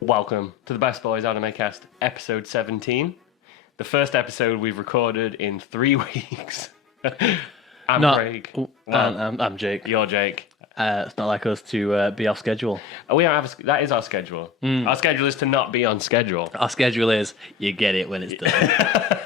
Welcome to the Best Boys Anime Cast, episode 17. The first episode we've recorded in 3 weeks. I'm Craig. I'm Jake. You're Jake. It's not like us to be off schedule. Oh, we don't have that is our schedule. Our schedule is to not be on schedule. Our schedule is you get it when it's done.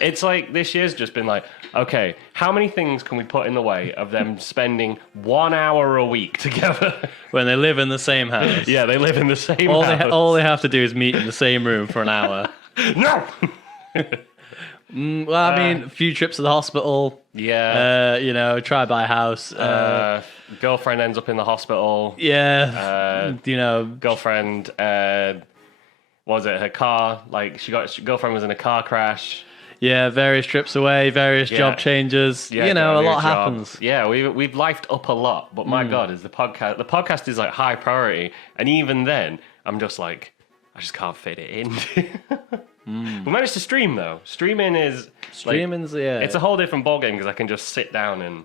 It's like this year's just been like, okay, how many things can we put in the way of them spending 1 hour a week together? When they live in the same house. Yeah, they live in the same house. All they have to do is meet in the same room for an hour. No! Well, I mean, a few trips to the hospital. Yeah. Try buy a house. Girlfriend ends up in the hospital. Yeah. Girlfriend, was it her car? Like girlfriend was in a car crash. Yeah, various trips away, various job changes. Yeah, a lot happens. Yeah, we've lifed up a lot, but my God, is the podcast is like high priority, and even then, I'm just like, I just can't fit it in. We managed to stream though. Streaming's it's a whole different ballgame because I can just sit down and.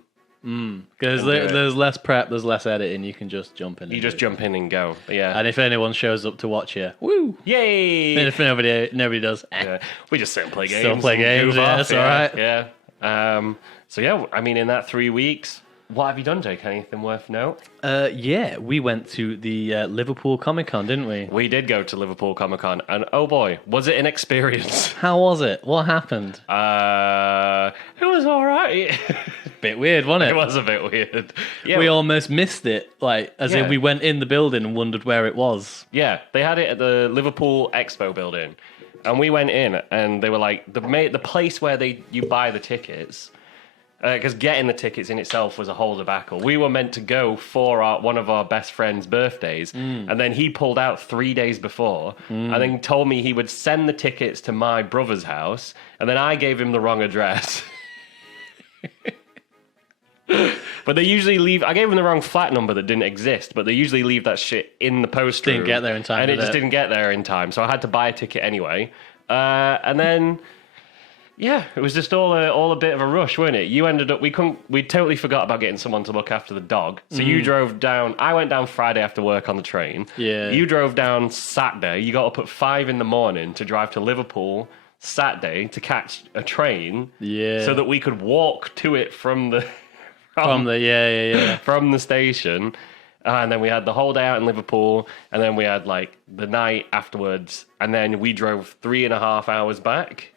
Because there's less prep, there's less editing. You can just jump in. You just jump in and go. Yeah. And if anyone shows up to watch you, woo! Yay! And if nobody does, yeah. We just sit and play games. Still play games. Yeah, that's all right. Yeah. So yeah, I mean, in that 3 weeks, what have you done, Jake? Anything worth note? We went to the Liverpool Comic Con, didn't we? We did go to Liverpool Comic Con, and oh boy, was it an experience! How was it? What happened? It was all right. Bit weird, wasn't it? It was a bit weird. Yeah, we almost missed it, in we went in the building and wondered where it was. Yeah, they had it at the Liverpool Expo building, and we went in, and they were like the place where you buy the tickets. Because getting the tickets in itself was a whole debacle. We were meant to go for one of our best friend's birthdays, and then he pulled out 3 days before, and then told me he would send the tickets to my brother's house, and then I gave him the wrong address. But they usually leave. I gave him the wrong flat number that didn't exist, but they usually leave that shit in the post room. Didn't get there in time, and it just didn't get there in time. So I had to buy a ticket anyway, and then. Yeah, it was just all a bit of a rush, wasn't it? You ended up, we totally forgot about getting someone to look after the dog. So you drove down, I went down Friday after work on the train. Yeah. You drove down Saturday. You got up at 5 a.m. to drive to Liverpool Saturday to catch a train. Yeah. So that we could walk to it from the station. And then we had the whole day out in Liverpool, and then we had like the night afterwards, and then we drove 3.5 hours back.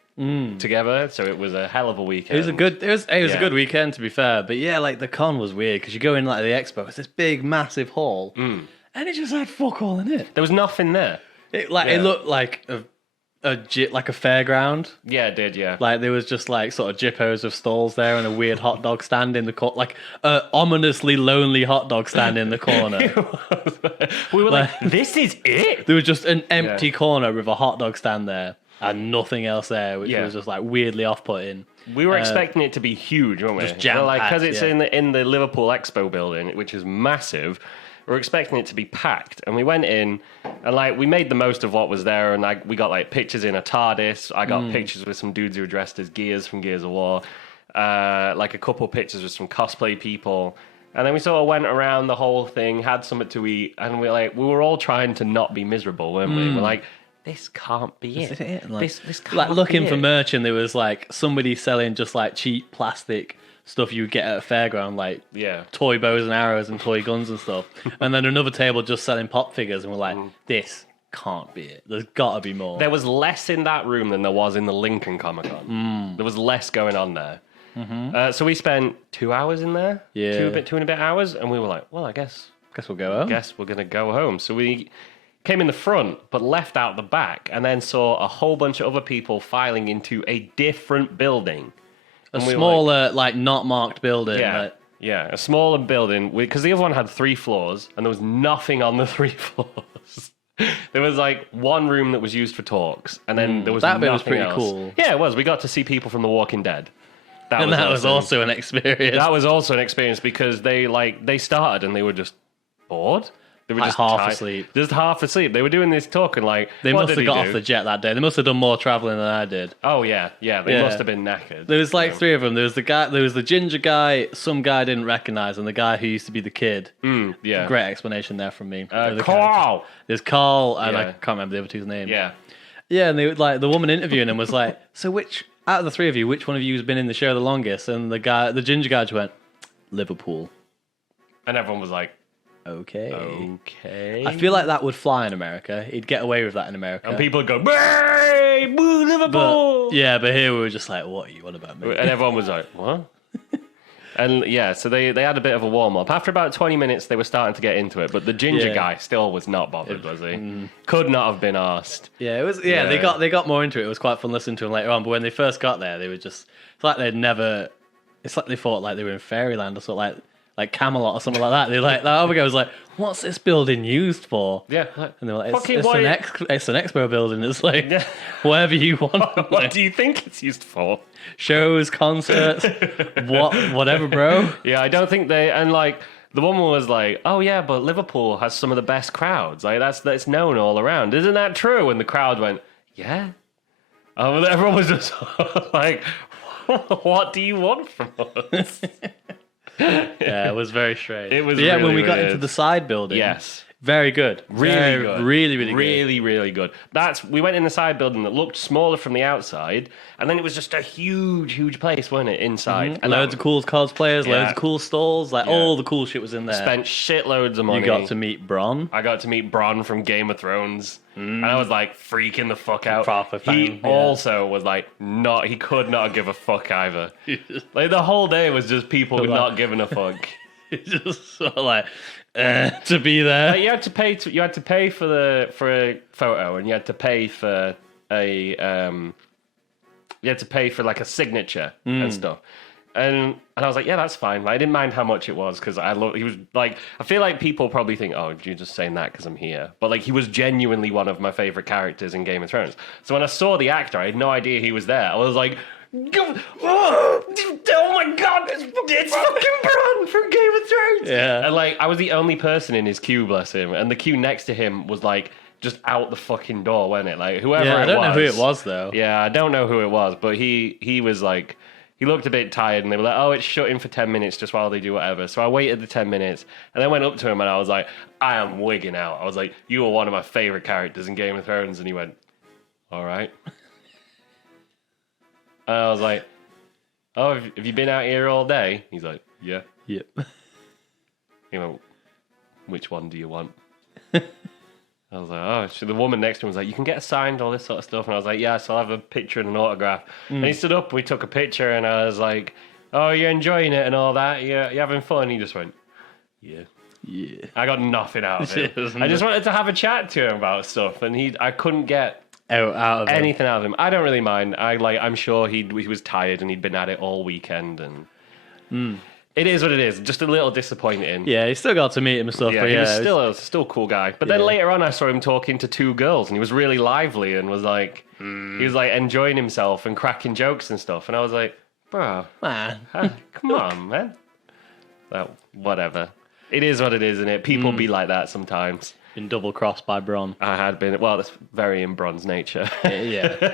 Together, so it was a hell of a weekend. It was a good weekend, to be fair. But yeah, the con was weird because you go in the expo, it's this big, massive hall, and it just had fuck all in it. There was nothing there. It looked like a fairground. Yeah, it did. Yeah, there was just sort of jippos with stalls there and a weird hot dog stand in the corner, a ominously lonely hot dog stand in the corner. We were like, this is it. There was just an empty corner with a hot dog stand there. And nothing else there, which was just weirdly off-putting. We were expecting it to be huge, weren't we? Just jam-packed, because it's in the Liverpool Expo building, which is massive. We were expecting it to be packed, and we went in, and we made the most of what was there, and we got pictures in a TARDIS. I got pictures with some dudes who were dressed as Gears from Gears of War, a couple pictures with some cosplay people. And then we sort of went around the whole thing, had something to eat, and we were all trying to not be miserable, weren't we? We're like, this can't be it. This can't looking be for it. merch, and there was somebody selling just cheap plastic stuff you would get at a fairground, toy bows and arrows and toy guns and stuff. And then another table just selling pop figures, and we're like, this can't be it. There's got to be more. There was less in that room than there was in the Lincoln Comic Con. There was less going on there. So we spent 2 hours in there. Yeah, 2 and a bit hours, and we were like, well, I guess we'll go home. Guess we're gonna go home. So we came in the front, but left out the back, and then saw a whole bunch of other people filing into a different building. A smaller, not marked building. Yeah, a smaller building, because the other one had 3 floors, and there was nothing on the 3 floors. There was one room that was used for talks, and then there was that bit was nothing pretty else. cool. Yeah, it was. We got to see people from The Walking Dead. That was also an experience. That was also an experience because they started and they were just bored. They were like just half tired. asleep. Just half asleep. They were doing this talk and like, They what must did have he got do? off the jet that day. They must have done more traveling than I did. Oh yeah. They must have been knackered. There was like three of them. There was the ginger guy, some guy I didn't recognize, and the guy who used to be the kid. Yeah. Great explanation there from me. Carl. There's Carl, and I Yeah. can't remember the other two's name. Yeah. Yeah, and they like the woman interviewing him was like, "So which out of the three of you, which one of you has been in the show the longest?" And the ginger guy just went, "Liverpool." And everyone was like, Okay. I feel like that would fly in America. He'd get away with that in America. and people would go, "Hey, boo, Liverpool!" But here we were just like, "What are you on about, me?" And everyone was like, "What?" And yeah, so they had a bit of a warm up. After about 20 minutes, they were starting to get into it, but the ginger guy still was not bothered, was he? Could not have been asked. Yeah, it was. Yeah, they got more into it. It was quite fun listening to them later on. But when they first got there, they were just. It's like they'd never. It's like they thought like they were in fairyland or something like Camelot or something like that. They like that other guy was like, "What's this building used for?" Yeah, and they were like, "It's an expo building. It's like whatever you want." What do you think it's used for? Shows, concerts, whatever, bro. Yeah, I don't think they. And like the woman was like, "Oh yeah, but Liverpool has some of the best crowds. Like that's known all around. Isn't that true?" And the crowd went, "Yeah." Oh, everyone was just like, "What do you want from us?" Yeah, it was very strange. It was but yeah, really when we got weird. into the side building. Yes. Very good. Really good. Really good. Really good. We went in the side building that looked smaller from the outside, and then it was just a huge place, wasn't it, inside? And loads of cool cosplayers, loads of cool stalls, all the cool shit was in there. Spent shitloads of money. You got to meet Bronn. I got to meet Bronn from Game of Thrones. And I was like freaking the fuck out. Proper fan, he also was like he could not give a fuck either. Like the whole day was just people not giving a fuck. Just sort of like to be there. You had to pay. You had to pay for a photo, and you had to pay for a you had to pay for like a signature and stuff. And I was like, yeah, that's fine. I didn't mind how much it was because he was like, I feel like people probably think, oh, you're just saying that because I'm here. But like, he was genuinely one of my favorite characters in Game of Thrones. So when I saw the actor, I had no idea he was there. I was like, oh my god, it's fucking Bronn from Game of Thrones. Yeah. And like, I was the only person in his queue, bless him. And the queue next to him was like, just out the fucking door, wasn't it? Like, whoever it was. I don't know who it was, though. Yeah, I don't know who it was, but he was like, he looked a bit tired, and they were like, oh, it's shut in for 10 minutes just while they do whatever. So I waited the 10 minutes, and then went up to him, and I was like, I am wigging out. I was like, you are one of my favorite characters in Game of Thrones. And he went, all right. And I was like, oh, have you been out here all day? He's like, yeah. Yep. He went, which one do you want? I was like, oh, so the woman next to him was like, you can get signed, all this sort of stuff. And I was like, yeah, so I'll have a picture and an autograph. And he stood up, we took a picture, and I was like, oh, you're enjoying it and all that? You're having fun? And he just went, yeah. Yeah. I got nothing out of it. I just wanted to have a chat to him about stuff, and I couldn't get out of anything out of him. I don't really mind. I'm sure he was tired and he'd been at it all weekend, and it is what it is. Just a little disappointing. Yeah, he still got to meet him and stuff. Yeah, but he was still a cool guy. But then later on, I saw him talking to two girls, and he was really lively and was like, he was like enjoying himself and cracking jokes and stuff. And I was like, bro, Man. come on, man. Well, whatever. It is what it is, isn't it? People be like that sometimes. Been double crossed by Bronn. I had been. Well, that's very in Bronn's nature. Yeah.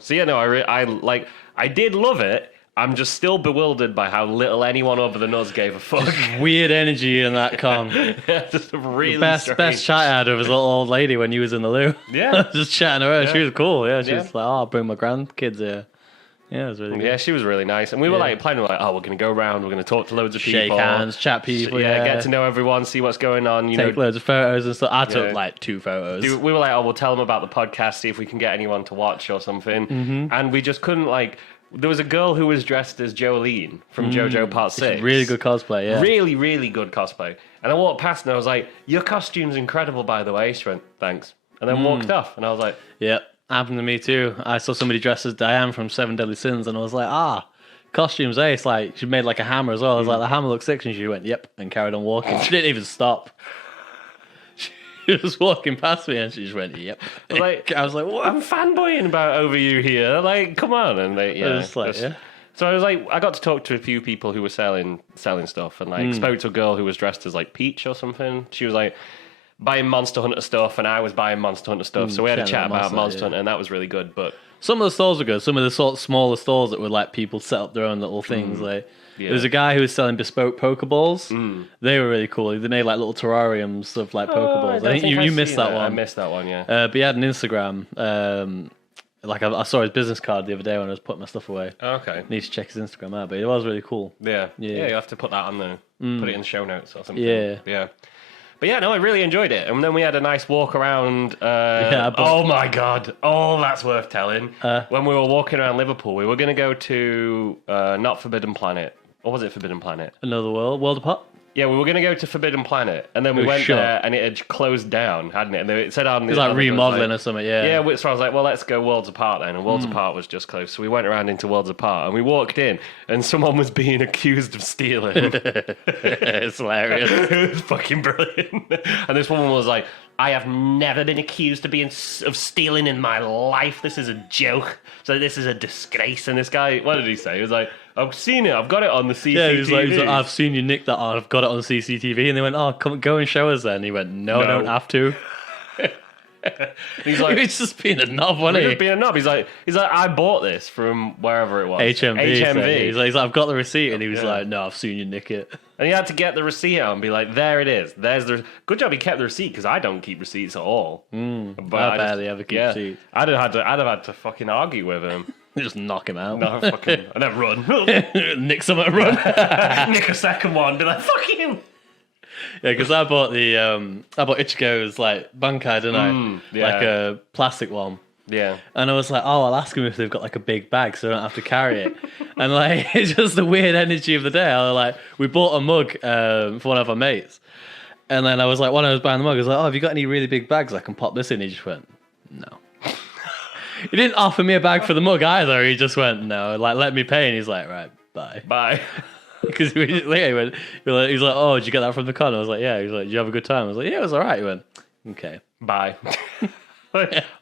So yeah, no, I did love it. I'm just still bewildered by how little anyone other than us gave a fuck. Weird energy in that con. Just really Best chat I had with a little old lady when you was in the loo. Yeah. Just chatting to her. Yeah. She was cool. Yeah, she was like, oh, I'll bring my grandkids here. Yeah, it was really good. Yeah, she was really nice. And we were like planning, like, oh, we're going to go around, we're going to talk to loads of people. Shake hands, chat people. Get to know everyone, see what's going on. Take loads of photos and stuff. I took like 2 photos. We were like, oh, we'll tell them about the podcast, see if we can get anyone to watch or something. Mm-hmm. And we just couldn't, like, there was a girl who was dressed as Jolene from JoJo Part 6. Really good cosplay, yeah. Really, really good cosplay. And I walked past and I was like, your costume's incredible, by the way. She went, thanks. And then walked off. And I was like, yep. Happened to me too. I saw somebody dressed as Diane from 7 Deadly Sins, and I was like, costumes ace. Like, she made like a hammer as well. I was like, the hammer looks sick, and she went, yep, and carried on walking. She didn't even stop. She was walking past me, and she just went, yep. Like, I was like, what? I'm fanboying over you here. Like, come on. And they, I was like, yeah. So I was like, I got to talk to a few people who were selling stuff, and like spoke to a girl who was dressed as like Peach or something. She was like buying Monster Hunter stuff, and I was buying Monster Hunter stuff. So we had a chat about Monster Hunter, and that was really good. But some of the stores were good. Some of the sort of smaller stores that would like people set up their own little things. Like there was a guy who was selling bespoke Pokeballs. They were really cool. They made like little terrariums of like Pokeballs. I think you missed that one. I missed that one, yeah. But he had an Instagram. Like I saw his business card the other day when I was putting my stuff away. Okay. Need to check his Instagram out, but it was really cool. Yeah. You have to put that on put it in the show notes or something. Yeah. But yeah, no, I really enjoyed it. And then we had a nice walk around. Oh my God. Oh, that's worth telling. When we were walking around Liverpool, we were going to go to not Forbidden Planet. Or was it Forbidden Planet? Another World of Pop? Yeah, we were going to go to Forbidden Planet, and then we went there, and it had closed down, hadn't it? And it said on it was like remodeling or something, yeah. Yeah, so I was like, well, let's go Worlds Apart then, and Worlds Apart was just closed. So we went around into Worlds Apart, and we walked in, and someone was being accused of stealing. It's hilarious. It was fucking brilliant. And this woman was like, I have never been accused of stealing in my life. This is a joke. So this is a disgrace. And this guy, what did he say? He was like, I've seen it. I've got it on the CCTV. Yeah, he was like, I've seen you nick that. I've got it on the CCTV. And they went, come go and show us then. And he went, no, I don't have to. He's like, he's just being a knob, wasn't he? Just being a knob. He's like, I bought this from wherever it was. HMV. He's like, I've got the receipt, and he was like, no, I've seen you nick it. And he had to get the receipt out and be like, there it is. There's the good job he kept the receipt because I don't keep receipts at all. But I barely ever keep receipts. I'd have had to fucking argue with him. Just knock him out. No, fucking, and then run. Nick some and run. Nick a second one. Be like, fuck you. Yeah, because I bought Ichigo's like bankai, didn't I? Yeah. Like a plastic one. Yeah. And I was like, oh, I'll ask them if they've got like a big bag so I don't have to carry it. And like, it's just the weird energy of the day. I was like, we bought a mug for one of our mates. And then I was like, when I was buying the mug, I was like, oh, have you got any really big bags I can pop this in? He just went, no. He didn't offer me a bag for the mug either. He just went, no, like, let me pay. And he's like, right, bye. Bye. Because he was like, oh, did you get that from the con? I was like, yeah. He was like, did you have a good time? I was like, yeah, it was all right. He went, okay. Bye.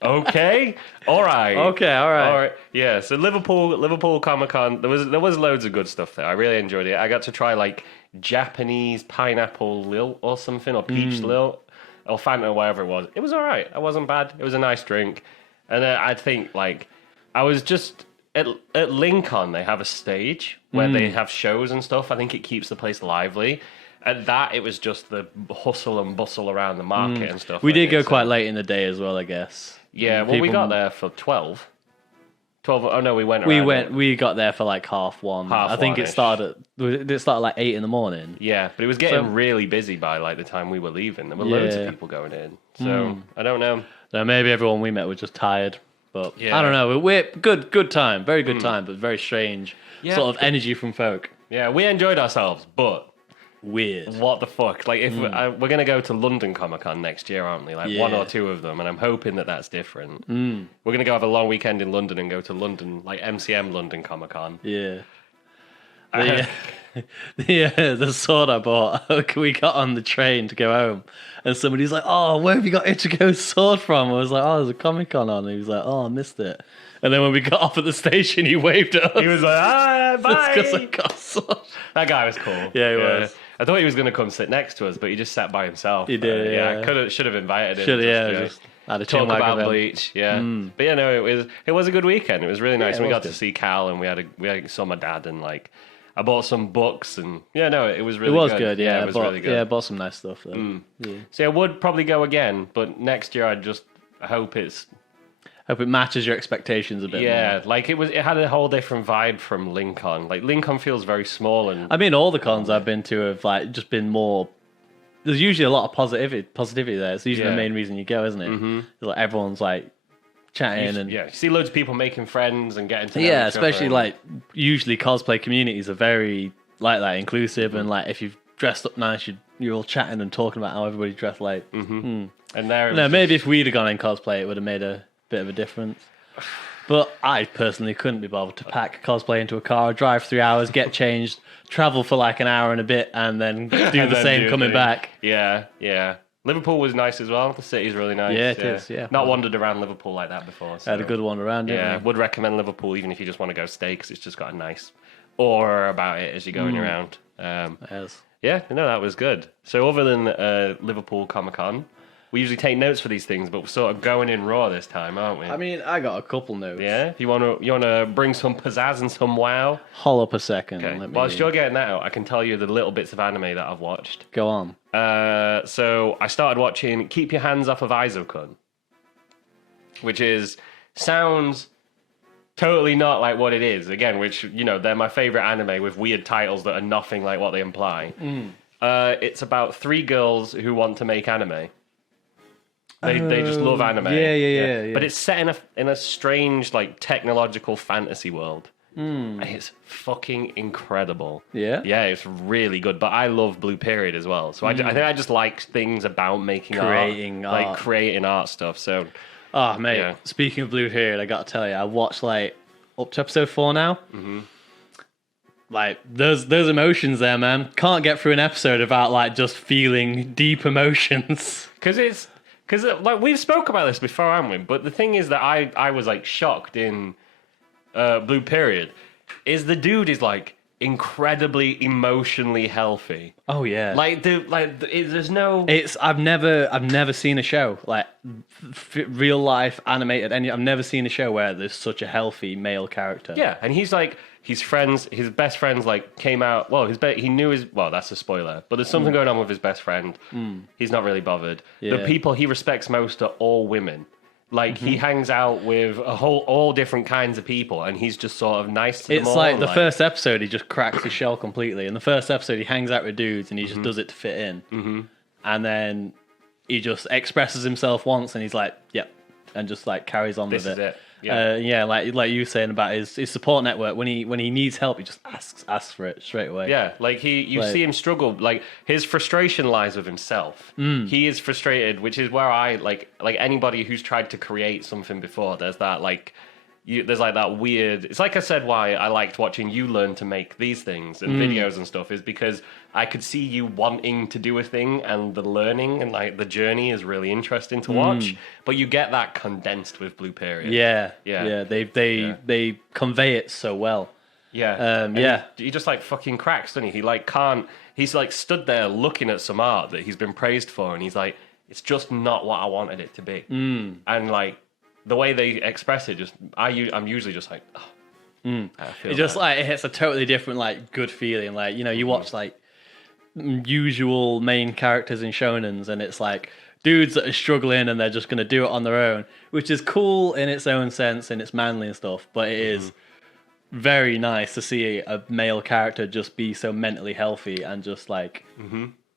Okay. All right. Okay. All right. Yeah. So Liverpool Comic Con. There was loads of good stuff there. I really enjoyed it. I got to try like Japanese pineapple lilt or something, or peach lilt, or Fanta, whatever it was. It was all right. It wasn't bad. It was a nice drink. And I think like I was just at Lincoln. They have a stage where they have shows and stuff. I think it keeps the place lively. At that, it was just the hustle and bustle around the market and stuff. We did go quite late in the day as well, I guess. Yeah, well, we got there for 12. 12. Oh no, we went. We got there for like 1:30. I think it started like 8 in the morning. Yeah, but it was getting really busy by like the time we were leaving. There were loads of people going in. So I don't know. No, maybe everyone we met was just tired. But I don't know. We're good time, very good time, but very strange sort of energy from folk. Yeah, we enjoyed ourselves, but weird. What the fuck? Like, if we're gonna go to London Comic Con next year, aren't we? Like one or two of them, and I'm hoping that that's different. We're gonna go have a long weekend in London and go to London, like MCM London Comic Con. Yeah. The sword I bought, we got on the train to go home, and somebody's like, "Oh, where have you got Ichigo's sword from?" I was like, "Oh, there's a Comic Con on." And he was like, "Oh, I missed it." And then when we got off at the station, he waved at us. He was like, "Ah, bye." Because I got a sword. That guy was cool. Yeah, he was. I thought he was going to come sit next to us, but he just sat by himself. He did. I should have invited him. Just had a talk about Bleach. Yeah, but yeah, no, it was a good weekend. It was really nice. We got to see Cal, and we saw my dad, and like I bought some books, and it was really. It was good. Yeah, it was really good. Yeah, I bought some nice stuff though. Yeah. So I would probably go again, but next year I hope it matches your expectations a bit more. Yeah, like it had a whole different vibe from Lincoln. Like Lincoln feels very small, and I mean all the cons I've been to have like just been more. There's usually a lot of positivity there. It's usually the main reason you go, isn't it? Mm-hmm. Like everyone's like chatting you see loads of people making friends and getting to know each especially other. Like usually cosplay communities are very like that inclusive and like if you've dressed up nice, you're all chatting and talking about how everybody's dressed like. And there, maybe if we'd have gone in cosplay, it would have made a bit of a difference. But I personally couldn't be bothered to pack cosplay into a car, drive 3 hours, get changed, travel for like an hour and a bit, and then do the same coming back. Yeah. Liverpool was nice as well. The city's really nice. Yeah, it is. Yeah, not wandered around Liverpool like that before. So. I had a good wander around. Yeah, would recommend Liverpool even if you just want to go stay because it's just got a nice aura about it as you're going around. Yeah, no, that was good. So other than Liverpool Comic Con, we usually take notes for these things, but we're sort of going in raw this time, aren't we? I mean, I got a couple notes. Yeah? You wanna bring some pizzazz and some wow? Hold up a second. Okay. Whilst you're getting that out, I can tell you the little bits of anime that I've watched. Go on. So I started watching Keep Your Hands Off of Aizo-kun, which sounds totally not like what it is. Again, which, they're my favorite anime with weird titles that are nothing like what they imply. It's about 3 girls who want to make anime. They just love anime. Yeah. But it's set in a strange, like, technological fantasy world. And it's fucking incredible. Yeah? Yeah, it's really good. But I love Blue Period as well. So I think I just like things about making creating art. Like creating art stuff. So, oh, mate, speaking of Blue Period, I got to tell you, I watched, like, up to episode 4 now. Like, there's emotions there, man. Can't get through an episode without, like, just feeling deep emotions. Because like we've spoke about this before, haven't we? But the thing is that I was like shocked in Blue Period is the dude is like incredibly emotionally healthy. Oh yeah, there's no. I've never seen a show like real life animated. I've never seen a show where there's such a healthy male character. Yeah, and he's like. His best friends, like, came out... Well, he knew his... Well, that's a spoiler. But there's something going on with his best friend. He's not really bothered. Yeah. The people he respects most are all women. Like, he hangs out with all different kinds of people, and he's just sort of nice to them all. It's like the first episode, he just cracks his shell completely. In the first episode, he hangs out with dudes, and he just does it to fit in. And then he just expresses himself once, and he's like, yep. And just, like, carries on with it. This is it. Yeah, like you were saying about his support network. When he needs help, he just asks for it straight away. Yeah, like you see him struggle. Like his frustration lies with himself. He is frustrated, which is where I like anybody who's tried to create something before. There's that there's like that weird. It's like I said, why I liked watching you learn to make these things and videos and stuff is because I could see you wanting to do a thing and the learning and like the journey is really interesting to watch. But you get that condensed with Blue Period. Yeah. They convey it so well. Yeah. He just like fucking cracks, doesn't he? He like can't. He's like stood there looking at some art that he's been praised for, and he's like, it's just not what I wanted it to be. And like. The way they express it, I'm usually just like, it just like it hits a totally different like good feeling. Like you watch like usual main characters in shonens, and it's like dudes that are struggling and they're just going to do it on their own, which is cool in its own sense and it's manly and stuff. But it is very nice to see a male character just be so mentally healthy and just like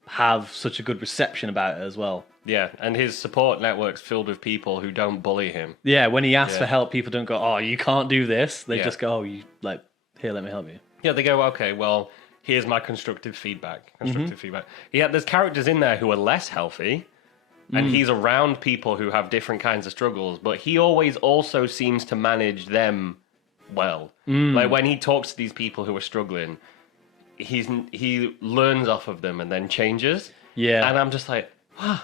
have such a good reception about it as well. Yeah, and his support network's filled with people who don't bully him. Yeah, when he asks for help, people don't go, oh, you can't do this. They just go, oh, you like, here, let me help you. Yeah, they go, okay, well, here's my constructive feedback. Yeah, there's characters in there who are less healthy, and he's around people who have different kinds of struggles, but he always also seems to manage them well. Like, when he talks to these people who are struggling, he learns off of them and then changes. Yeah. And I'm just like, wow.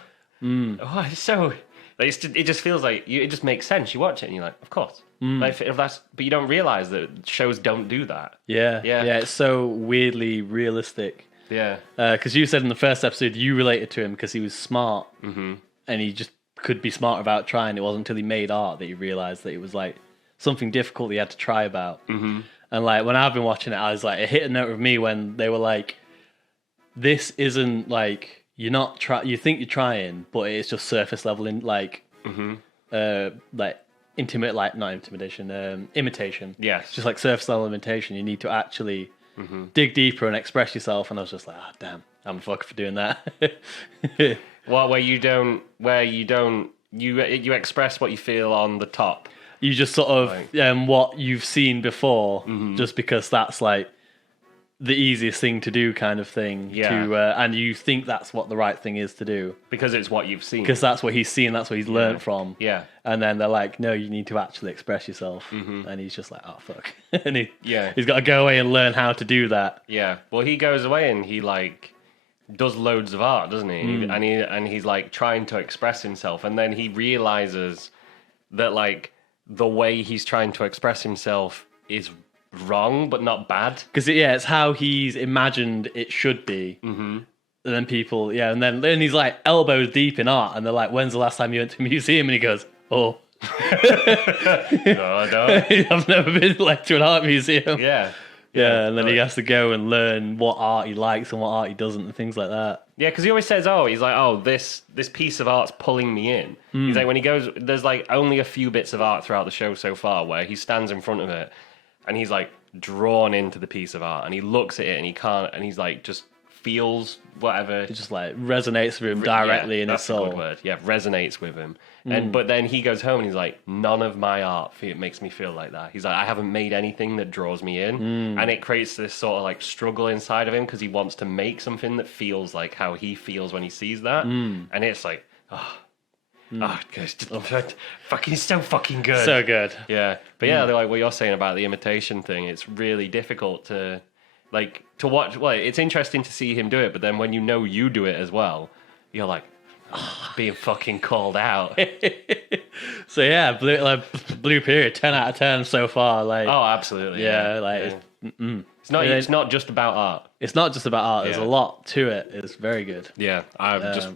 Oh, it's so it just feels like it just makes sense. You watch it and you're like, of course. Like, but you don't realize that shows don't do that. Yeah. It's so weirdly realistic. Yeah, because you said in the first episode you related to him because he was smart, and he just could be smart without trying. It wasn't until he made art that he realized that it was like something difficult he had to try about. And like when I've been watching it, I was like, it hit a note with me when they were like, this isn't like. You're not you think you're trying, but it's just surface level in like intimate, like not intimidation, imitation. Yes, it's just like surface level imitation. You need to actually dig deeper and express yourself. And I was just like, damn, I'm a fucker for doing that. Well, where you express what you feel on the top. You just sort of what you've seen before, just because that's like. The easiest thing to do kind of thing. Yeah. And you think that's what the right thing is to do. Because it's what you've seen. Because that's what he's seen, that's what he's learned from. Yeah. And then they're like, no, you need to actually express yourself. And he's just like, oh, fuck. And he's got to go away and learn how to do that. Yeah. Well, he goes away and he like does loads of art, doesn't he? And he's like trying to express himself. And then he realizes that like the way he's trying to express himself is wrong, but not bad. Because it's how he's imagined it should be. Mm-hmm. And then people, and then he's like elbows deep in art, and they're like, "When's the last time you went to a museum?" And he goes, "Oh, no, I don't. I've never been to an art museum." Yeah, and then he has to go and learn what art he likes and what art he doesn't, and things like that. Yeah, because he always says, he's like, this piece of art's pulling me in. He's like, when he goes, there's like only a few bits of art throughout the show so far where he stands in front of it, and he's like drawn into the piece of art, and he looks at it, and he can't, and he's like just feels whatever. It just like resonates with him directly in his soul. That's a good word. Yeah, resonates with him. But then he goes home and he's like, none of my art makes me feel like that. He's like, I haven't made anything that draws me in. And it creates this sort of like struggle inside of him because he wants to make something that feels like how he feels when he sees that. And it's like, fucking so fucking good. So good. Yeah. But yeah, like what you're saying about the imitation thing, it's really difficult to watch. Well, it's interesting to see him do it, but then when you do it as well, you're like, being fucking called out. So yeah, Blue Period, 10 out of 10 so far. Like, oh, absolutely. It's not just about art. It's not just about art. There's a lot to it. It's very good. Yeah, I'm just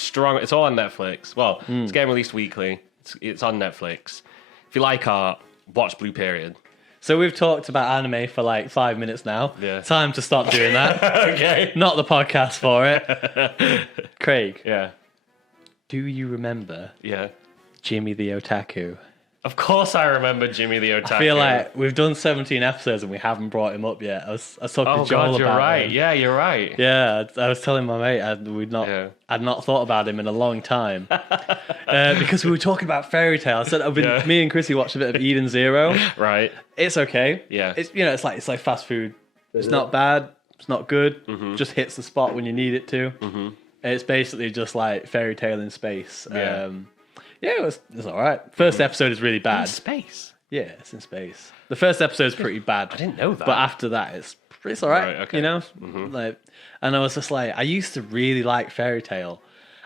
strong. It's all on Netflix. Well, it's getting released weekly. It's on Netflix. If you like art, watch Blue Period. So we've talked about anime for like 5 minutes now. Yeah. Time to stop doing that. Okay. Not the podcast for it. Craig. Yeah. Do you remember? Yeah. Jimmy the Otaku? Of course I remember Jimmy the Otaku. I feel like we've done 17 episodes and we haven't brought him up yet. I was talking to Joel God, you're about right. him. Yeah, you're right. Yeah, I was telling my mate I'd not thought about him in a long time because we were talking about Fairy Tail. I said me and Chrissy watched a bit of Eden Zero. Right. It's okay. Yeah. It's it's like fast food. It's not bad. It's not good. Mm-hmm. Just hits the spot when you need it to. Mm-hmm. It's basically just like Fairy Tail in space. Yeah. It was all right. First episode is really bad. In space? Yeah, it's in space. The first episode is pretty bad. I didn't know that. But after that, it's all right. Okay. You know? Mm-hmm. And I was just like, I used to really like Fairy Tail.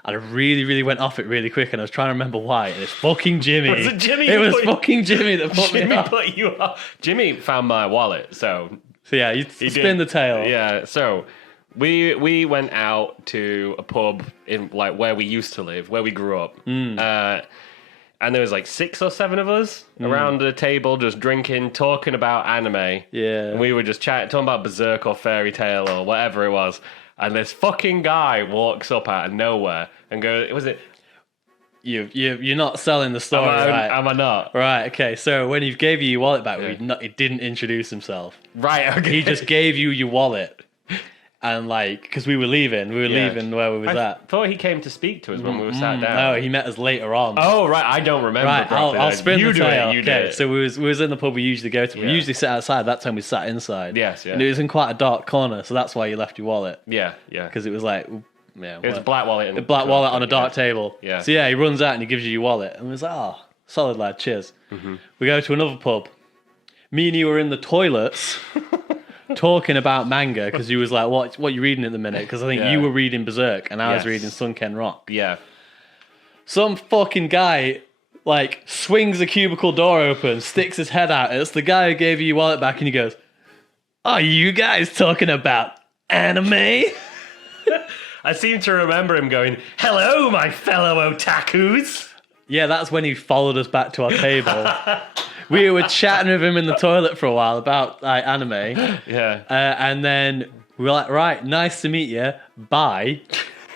And I really, really went off it really quick, and I was trying to remember why. And it's fucking Jimmy. Was it Jimmy? It was fucking Jimmy that put me off. Put you off. Jimmy found my wallet, so yeah, you spin the tail. Yeah, so we went out to a pub in like where we used to live, where we grew up. And there was like 6 or 7 of us around the table just drinking, talking about anime. Yeah. And we were just talking about Berserk or Fairy Tail or whatever it was. And this fucking guy walks up out of nowhere and goes, was it? You're not selling the story, right? Am I not? Right, okay. So when he gave you your wallet back, he didn't introduce himself. Right, okay. He just gave you your wallet. And like, because we were leaving where we was at. I thought he came to speak to us when we were sat down. No, he met us later on. Oh, right, I don't remember. Right, I'll spin the tail. You do it. So we was in the pub we usually go to. We usually sit outside. That time we sat inside. Yes, yeah. And it was in quite a dark corner, so that's why you left your wallet. Yeah. Because it was like, it was a black wallet. A black wallet on a dark table. Yeah. So he runs out and he gives you your wallet, and we was like, solid lad, cheers. Mm-hmm. We go to another pub. Me and you were in the toilets. Talking about manga because you was like, what are you reading at the minute? Because I think you were reading Berserk and I was reading Sunken Rock. Yeah. Some fucking guy like swings the cubicle door open, sticks his head out. It's the guy who gave you your wallet back, and he goes, "Are you guys talking about anime?" I seem to remember him going, "Hello, my fellow otakus." Yeah, that's when he followed us back to our table. We were chatting with him in the toilet for a while about like anime. Yeah. And then we were like, right, nice to meet you. Bye.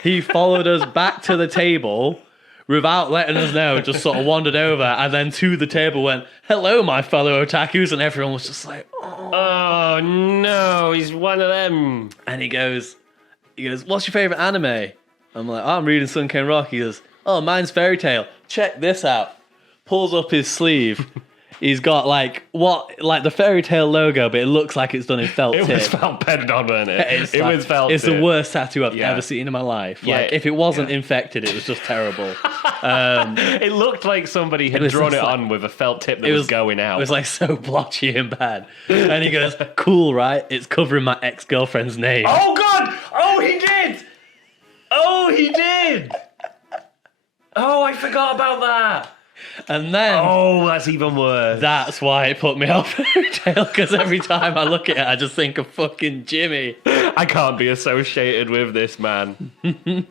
He followed us back to the table without letting us know, just sort of wandered over and then to the table went, "Hello, my fellow otakus." And everyone was just like, oh no, he's one of them. And he goes, "What's your favorite anime?" I'm like, "I'm reading Sunken Rock." He goes, "Oh, mine's Fairy Tail. Check this out." Pulls up his sleeve. He's got like the Fairy Tail logo, but it looks like it's done in felt tip. It was felt pen on, wasn't it? It was felt It's tip. the worst tattoo I've ever seen in my life. Yeah, like, if it wasn't infected, it was just terrible. It looked like somebody had drawn it on with a felt tip that was going out. It was like so blotchy and bad. And he goes, "Cool, right? It's covering my ex-girlfriend's name." Oh, God! Oh, he did! Oh, he did! Oh, I forgot about that. And then... Oh, that's even worse. That's why it put me off Fairy Tail, because every time I look at it, I just think of fucking Jimmy. I can't be associated with this man.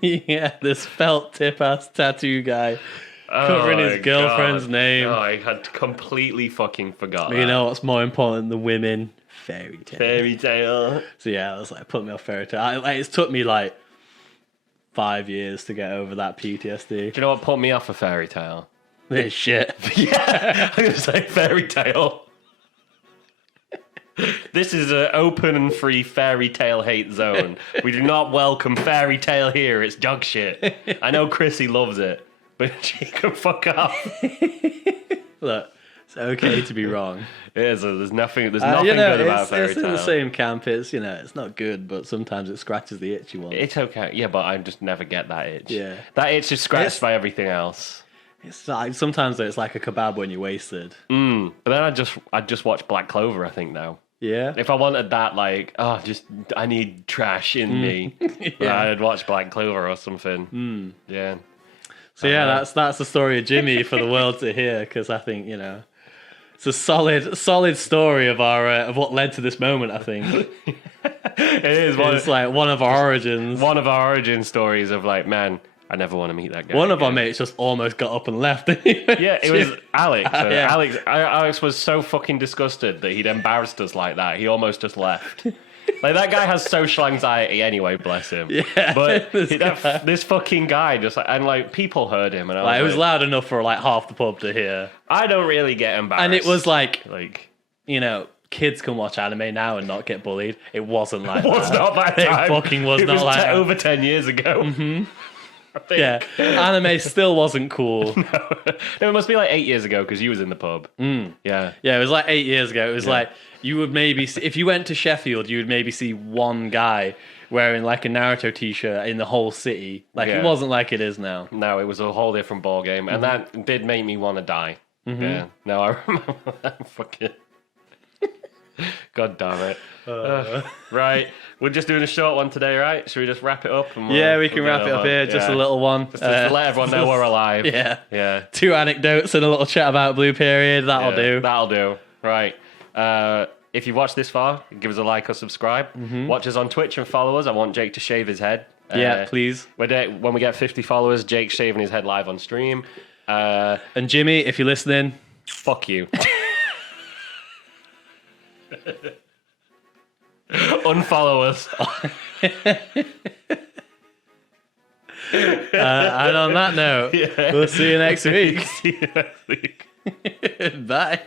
Yeah, this felt tip-ass tattoo guy covering his girlfriend's name. Oh, I had completely fucking forgot You know what's more important than women? Fairy Tail. Fairy Tail. So yeah, it was like, put me off Fairy Tail. It's took me like 5 years to get over that PTSD. Do you know what put me off a Fairy Tail? This shit. Yeah, I'm going to say Fairy Tail. This is an open and free Fairy Tail hate zone. We do not welcome Fairy Tail here. It's dog shit. I know Chrissy loves it, but she can fuck off. Look, it's okay to be wrong. It is. There's nothing good about Fairy It's Tail. in the same camp. It's not good, but sometimes it scratches the itch you want. It's okay. Yeah, but I just never get that itch. Yeah. That itch is scratched by everything else. It's like, sometimes it's like a kebab when you're wasted. But then I just watch Black Clover, I think, now. Yeah. If I wanted that, like, I need trash in me, Yeah. I'd watch Black Clover or something. Yeah. So yeah, that's the story of Jimmy for the world to hear, because I think, it's a solid story of our of what led to this moment, I think. It is. It's like one of our origins. One of our origin stories of like, man, I never want to meet that guy. One of our mates just almost got up and left. Yeah, it was Alex. Yeah. Alex was so fucking disgusted that he'd embarrassed us like that. He almost just left. Like, that guy has social anxiety anyway, bless him. Yeah, But this fucking guy just, and like, people heard him. And I was it was loud enough for like half the pub to hear. I don't really get embarrassed. And it was like kids can watch anime now and not get bullied. It wasn't like it was that. not that time. It fucking was not like that. Over 10 years ago. Mm-hmm. I think. Yeah, anime still wasn't cool. No, it must be like 8 years ago because you was in the pub. Yeah. Yeah, it was like 8 years ago. It was like, you would maybe see, if you went to Sheffield, you would maybe see one guy wearing like a Naruto t-shirt in the whole city. Like, it wasn't like it is now. No, it was a whole different ball game, and that did make me want to die. Yeah. No, I remember that fucking. God damn it. Right. We're just doing a short one today, right? Should we just wrap it up? And we can wrap it up here. Just a little one. Just to let everyone know we're alive. Yeah. 2 anecdotes and a little chat about Blue Period. That'll do. That'll do. Right. If you've watched this far, give us a like or subscribe. Watch us on Twitch and follow us. I want Jake to shave his head. Please. When we get 50 followers, Jake's shaving his head live on stream. And Jimmy, if you're listening, fuck you. Unfollow us. And on that note, we'll see you next week. See you next week. Bye.